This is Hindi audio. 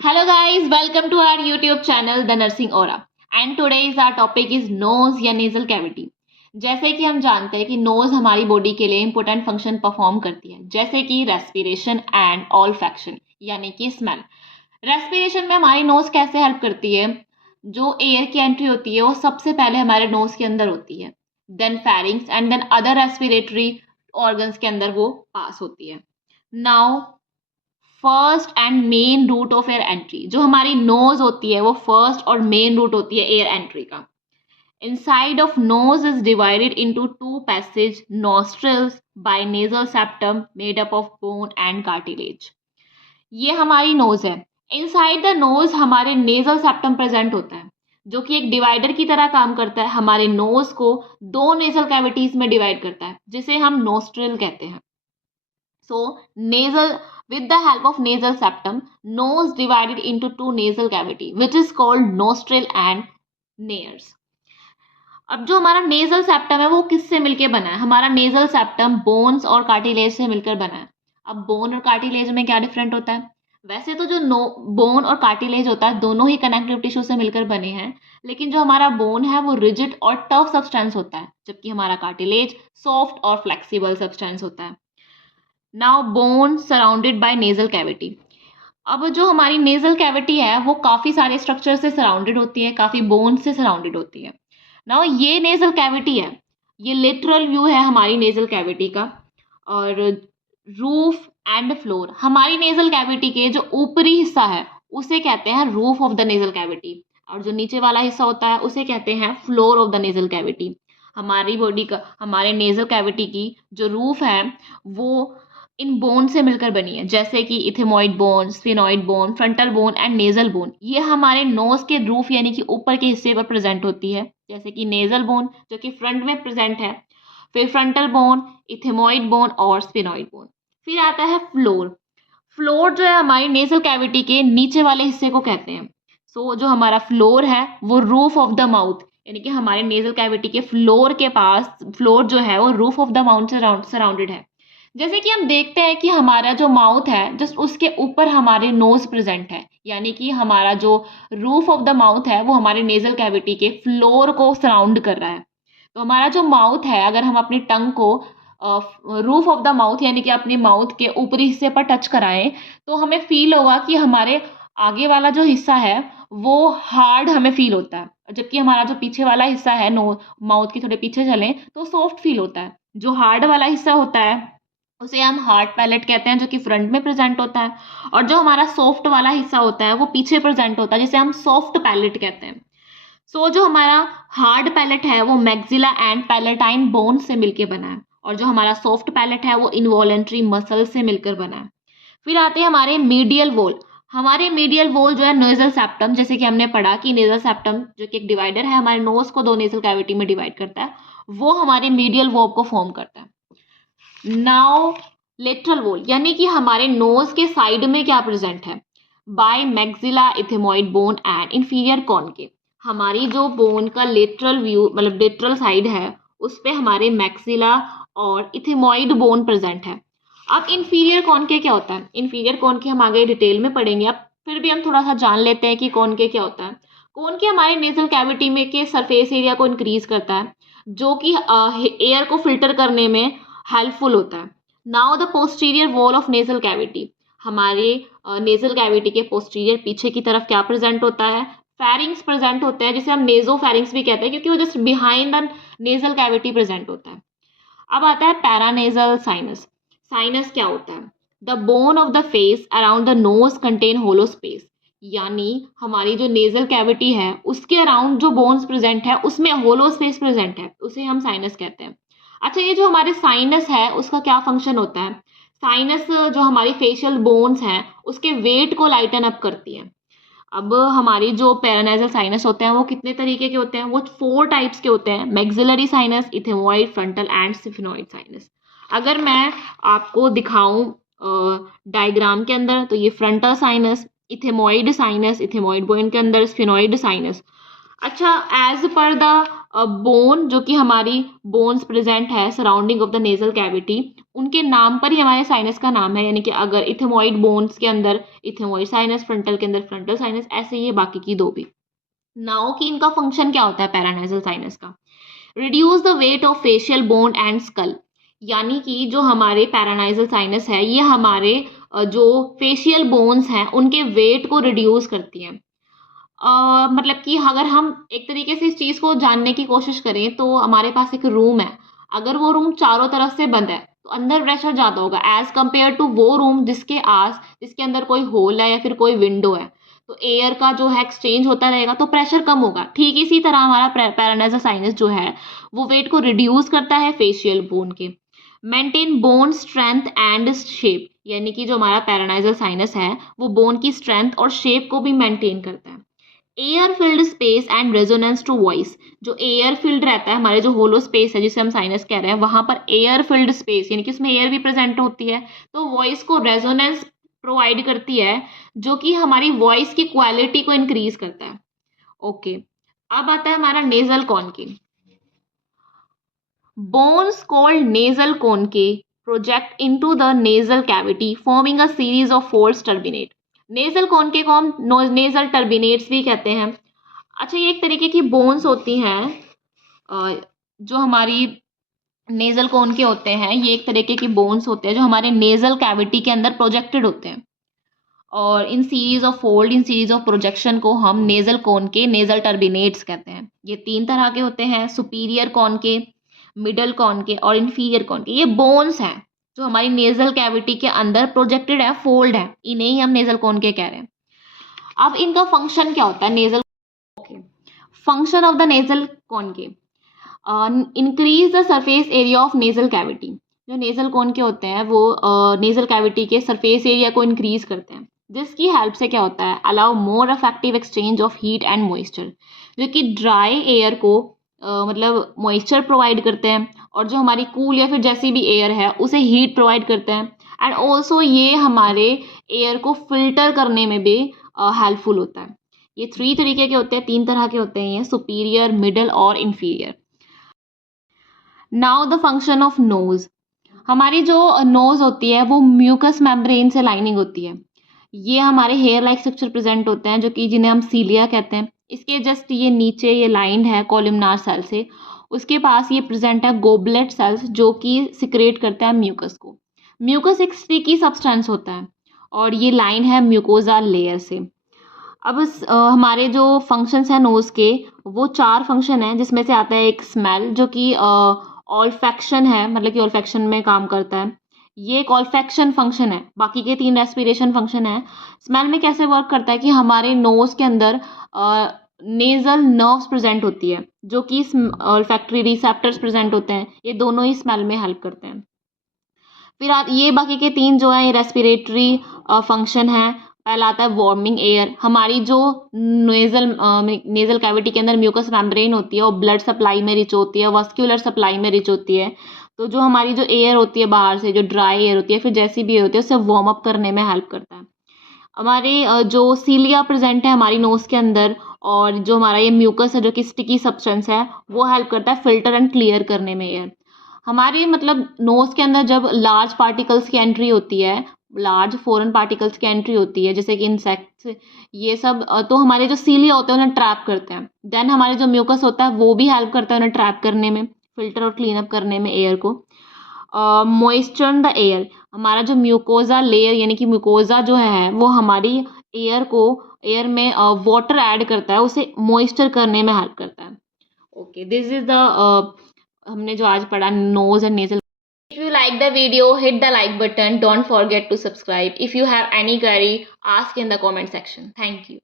Hello guys, welcome to our YouTube channel The Nursing Aura and today's our topic is nose या nasal cavity। जैसे कि हम जानते हैं कि नोज हमारी बॉडी के लिए इंपॉर्टेंट फंक्शन परफॉर्म करती है, जैसे कि रेस्पिरेशन एंड ऑल्फैक्शन यानी कि स्मेल। रेस्पिरेशन में हमारी नोज कैसे हेल्प करती है? जो एयर की एंट्री होती है वो सबसे पहले हमारे नोज के अंदर होती है, then pharynx and then other respiratory organs के अंदर वो पास होती है। Now first and main route of air entry, जो हमारी नोज होती है वो फर्स्ट और मेन रूट होती है एयर एंट्री का। Inside of nose is divided into two passage nostrils by nasal septum made up of bone and cartilage. ये हमारी नोज है। इनसाइड द नोज हमारे नेजल सेप्टम प्रेजेंट होता है, जो कि एक डिवाइडर की तरह काम करता है। हमारे नोज को दो नेजल कैविटीज में डिवाइड करता है, जिसे हम नोस्ट्रल कहते हैं। So, nasal, with the help of nasal septum, nose divided into two nasal cavity, which is called nostril and nares. अब जो हमारा नेजल सेप्टम है वो किससे मिलके बना है? हमारा नेजल सेप्टम बोन्स और कार्टिलेज से मिलकर बना है। अब बोन और कार्टिलेज में क्या डिफरेंट होता है? वैसे तो जो बोन और कार्टिलेज होता है दोनों ही कनेक्टिव टिश्यू से मिलकर बने हैं, लेकिन जो हमारा बोन है वो रिजिड और टफ सब्सटेंस होता है, जबकि हमारा कार्टिलेज सॉफ्ट और फ्लेक्सिबल सब्सटेंस होता है। Now bone surrounded by nasal cavity. अब जो हमारी नेजल कैविटी है वो काफ़ी सारे स्ट्रक्चर से सराउंडेड होती है, काफ़ी बोन से सराउंडेड होती है। नाउ ये नेजल कैविटी है, ये लिटरल व्यू है हमारी नेजल कैविटी का। और रूफ एंड फ्लोर, हमारी नेजल कैविटी के जो ऊपरी हिस्सा है उसे कहते हैं roof of the nasal cavity, और जो नीचे वाला हिस्सा होता है उसे कहते हैं floor of the nasal cavity. हमारी बॉडी का, हमारे नेजल कैविटी की जो रूफ है वो इन बोन से मिलकर बनी है, जैसे कि इथेमॉइड bone, sphenoid bone, frontal bone and nasal bone. ये हमारे नोज के रूफ यानी कि ऊपर के हिस्से पर प्रेजेंट होती है, जैसे कि नेजल बोन जो कि फ्रंट में प्रेजेंट है, फिर फ्रंटल बोन, इथेमॉइड बोन और स्फिनॉइड बोन। फिर आता है फ्लोर। फ्लोर जो है हमारी नेजल कैविटी के नीचे वाले हिस्से को कहते हैं। सो जो हमारा फ्लोर है वो रूफ ऑफ द माउथ, यानी कि हमारे नेजल कैविटी के फ्लोर के पास, फ्लोर जो है वो रूफ ऑफ द माउथ से सराउंडेड है। जैसे कि हम देखते हैं कि हमारा जो माउथ है जस्ट उसके ऊपर हमारे नोज प्रेजेंट है, यानी कि हमारा जो रूफ ऑफ द माउथ है वो हमारे नेजल कैविटी के फ्लोर को सराउंड कर रहा है। तो हमारा जो माउथ है, अगर हम अपनी टंग को रूफ ऑफ द माउथ यानी कि अपने माउथ के ऊपरी हिस्से पर टच कराएं तो हमें फील होगा कि हमारे आगे वाला जो हिस्सा है वो हार्ड हमें फील होता है, जबकि हमारा जो पीछे वाला हिस्सा है, नो माउथ के थोड़े पीछे चलें तो सॉफ्ट फील होता है। जो हार्ड वाला हिस्सा होता है उसे हम हार्ड पैलेट कहते हैं, जो कि फ्रंट में प्रेजेंट होता है, और जो हमारा सॉफ्ट वाला हिस्सा होता है वो पीछे प्रेजेंट होता है, जिसे हम सॉफ्ट पैलेट कहते हैं। सो जो हमारा हार्ड पैलेट है वो मैक्सिला एंड पैलेटाइन बोन से मिलकर बना है, और जो हमारा सॉफ्ट पैलेट है वो इनवॉलेंट्री मसल से मिलकर बना है। फिर आते हैं हमारे मीडियल वॉल। हमारे मीडियल वॉल जो है नेजल सेप्टम, जैसे कि हमने पढ़ा कि नेजल सेप्टम जो कि एक डिवाइडर है, हमारे नोज को दो नेजल कैविटी में डिवाइड करता है, वो हमारे मीडियल वॉल को फॉर्म करता है। नाउ लेटरल वॉल, यानी कि हमारे नोज के साइड में क्या प्रेजेंट है? By maxilla, ethmoid bone and inferior concave. हमारी जो बोन का लेटरल व्यू मतलब लेटरल साइड है उस पे हमारे मैक्सिला और इथेमॉइड बोन प्रेजेंट है। अब इंफीरियर कॉनकेव क्या होता है? इंफीरियर कॉनकेव हम आगे डिटेल में पढ़ेंगे, अब फिर भी हम थोड़ा सा जान लेते हैं कि कॉनकेव क्या होता है। कॉनकेव हमारे नेजल कैविटी में के सरफेस एरिया को इंक्रीज करता है, जो कि एयर को फिल्टर करने में हेल्पफुल होता है। Now the posterior wall of nasal cavity, हमारे नेजल कैविटी के पोस्टीरियर पीछे की तरफ क्या प्रेजेंट होता है? फेरिंग्स प्रेजेंट होते हैं, जिसे हम नेजो फेरिंग्स भी कहते हैं, क्योंकि वो just behind the nasal cavity present होता है। अब आता है पैरानेजल साइनस। साइनस क्या होता है? The bone of the face around the nose contain hollow space, यानी हमारी जो नेजल कैविटी है उसके अराउंड जो बोन्स प्रेजेंट है उसमें होलो स्पेस प्रेजेंट है, उसे हम साइनस कहते हैं। अच्छा, ये जो हमारे साइनस है उसका क्या फंक्शन होता है? साइनस जो हमारी फेशियल बोन्स हैं उसके वेट को लाइटन अप करती है। अब हमारी जो पैरानेजल साइनस होते हैं वो कितने तरीके के होते हैं? वो 4 टाइप्स के होते हैं: maxillary sinus, इथेमॉइड, frontal and sphenoid sinus. अगर मैं आपको दिखाऊं डायग्राम के अंदर, तो ये फ्रंटल साइनस, इथेमॉइड साइनस, इथेमॉइड बोन के अंदर स्फिनॉइड साइनस। अच्छा, एज पर द बोन जो कि हमारी बोन्स प्रेजेंट है surrounding of the nasal cavity, उनके नाम पर ही हमारे साइनस का नाम है। यानी कि अगर इथेमॉइड बोन्स के अंदर इथेमॉइड साइनस, फ्रंटल के अंदर फ्रंटल साइनस, ऐसे ही है बाकी की दो भी। नाउ कि इनका फंक्शन क्या होता है पैरानेजल साइनस का, reduce the weight of facial bone and skull. यानी कि जो हमारे पैरानाइजल साइनस है ये हमारे जो फेशियल बोन्स हैं उनके वेट को रिड्यूस करती हैं। मतलब कि अगर हम एक तरीके से इस चीज़ को जानने की कोशिश करें तो हमारे पास एक रूम है, अगर वो रूम चारों तरफ से बंद है तो अंदर प्रेशर ज़्यादा होगा एज कम्पेयर टू वो रूम जिसके अंदर कोई होल है या फिर कोई विंडो है, तो एयर का जो है एक्सचेंज होता रहेगा तो प्रेशर कम होगा। ठीक इसी तरह हमारा पैरानाइजल साइनस जो है वो वेट को रिड्यूस करता है फेशियल बोन के। Maintain bone strength and shape, यानी कि जो हमारा पैरानाइजल साइनस है वो बोन की स्ट्रेंथ और शेप को भी मेंटेन करता है। Air filled space and resonance to voice, जो एयर फिल्ड रहता है हमारे जो होलो स्पेस है जिसे हम साइनस कह रहे हैं, वहां पर एयर फिल्ड स्पेस यानी कि उसमें एयर भी प्रेजेंट होती है तो वॉइस को रेजोनेंस प्रोवाइड करती है जो कि हमारी वॉइस की क्वालिटी को इंक्रीज करता है। ओके, अब आता है हमारा nasal concave. Bones called nasal concave project into the nasal cavity forming a series of folds turbinate. Nasal concave को हम नेजल टर्बिनेट्स भी कहते हैं। अच्छा, ये एक तरीके की बोन्स होती हैं जो हमारी नेजल कोन के होते हैं, ये एक तरीके की बोन्स होते हैं जो हमारे नेजल कैविटी के अंदर प्रोजेक्टेड होते हैं और इन सीरीज ऑफ प्रोजेक्शन को हम नेजल कोन के नेजल टर्बिनेट्स कहते हैं। ये 3 तरह के होते हैं, सुपीरियर कॉन के, मिडल कॉन के और इन्फीरियर कॉन के। ये बोन्स हैं जो हमारी नेजल कैविटी के अंदर प्रोजेक्टेड है, फोल्ड है, इन्हें ही हम नेजल कॉन के कह रहे हैं। अब इनका फंक्शन क्या होता है nasal, function of the nasal concave, increase the surface area of nasal cavity. जो नेजल कोन के होते हैं वो नेजल कैविटी के सरफेस एरिया को इंक्रीज करते हैं, जिसकी हेल्प से क्या होता है, allow more effective exchange of heat and moisture, जो कि ड्राई एयर को मतलब मॉइस्चर प्रोवाइड करते हैं और जो हमारी कूल या फिर जैसी भी एयर है उसे हीट प्रोवाइड करते हैं। एंड ऑल्सो ये हमारे एयर को फिल्टर करने में भी हेल्पफुल होता है। ये 3 तरीके के होते हैं, 3 तरह के होते हैं, ये सुपीरियर, मिडल और inferior. Now the function of nose. हमारी जो नोज होती है वो म्यूकस मेम्ब्रेन से लाइनिंग होती है। ये हमारे हेयर लाइक स्ट्रक्चर प्रेजेंट होते हैं जो कि जिन्हें हम सीलिया कहते हैं। इसके जस्ट ये नीचे ये लाइन है कॉलमनार सेल से, उसके पास ये प्रेजेंट है गोबलेट सेल्स जो कि सिक्रेट करते हैं म्यूकस को। म्यूकस एक स्टिकी सब्सटेंस होता है और ये लाइन है म्यूकोजा लेयर से। अब हमारे जो फंक्शंस हैं नोज़ के वो 4 फंक्शन हैं, जिसमें से आता है एक स्मेल जो कि ऑल्फैक्शन है, मतलब कि ऑल्फैक्शन में काम करता है। ये एक ऑल्फैक्शन फंक्शन है। बाकी के 3 रेस्पिरेशन फंक्शन है। स्मेल में कैसे वर्क करता है कि हमारे नोज़ के अंदर नेज़ल नर्व्स प्रेजेंट होती है जो कि ऑल्फैक्टरी रिसेप्टर्स प्रेजेंट होते हैं। ये दोनों ही स्मेल में हेल्प करते हैं। फिर ये बाकी के 3 जो हैं ये रेस्पिरेटरी फंक्शन है। पहला आता है वार्मिंग एयर। हमारी जो नेजल कैविटी के अंदर म्यूकस मेम्ब्रेन होती है वो ब्लड सप्लाई में रिच होती है, वस्क्यूलर सप्लाई में रिच होती है। तो जो हमारी जो एयर होती है बाहर से, जो ड्राई एयर होती है फिर जैसी भी एयर होती है, उससे वार्म अप करने में हेल्प करता है। हमारे जो सीलिया प्रेजेंट है हमारी नोज के अंदर, और जो हमारा ये म्यूकस है जो कि स्टिकी सब्सटेंस है, वो हेल्प करता है फिल्टर एंड क्लियर करने में एयर। हमारे मतलब नोज के अंदर जब लार्ज पार्टिकल्स की एंट्री होती है, लार्ज फॉरेन पार्टिकल्स की एंट्री होती है जैसे कि इंसेक्ट्स, ये सब, तो हमारे जो सीलिया होते हैं उन्हें ट्रैप करते हैं। देन हमारे जो म्यूकस होता है वो भी हेल्प करता है उन्हें ट्रैप करने में, फिल्टर और क्लीन अप करने में एयर को। मॉइस्चर द एयर, हमारा जो म्यूकोजा लेयर यानी कि म्यूकोजा जो है वो हमारी एयर में वाटर ऐड करता है, उसे मॉइस्चर करने में हेल्प करता है। ओके, दिस इज द हमने जो आज पढ़ा nose and nasal. If you like the video, hit the like button. Don't forget to subscribe. If you have any query, ask in the comment section. Thank you.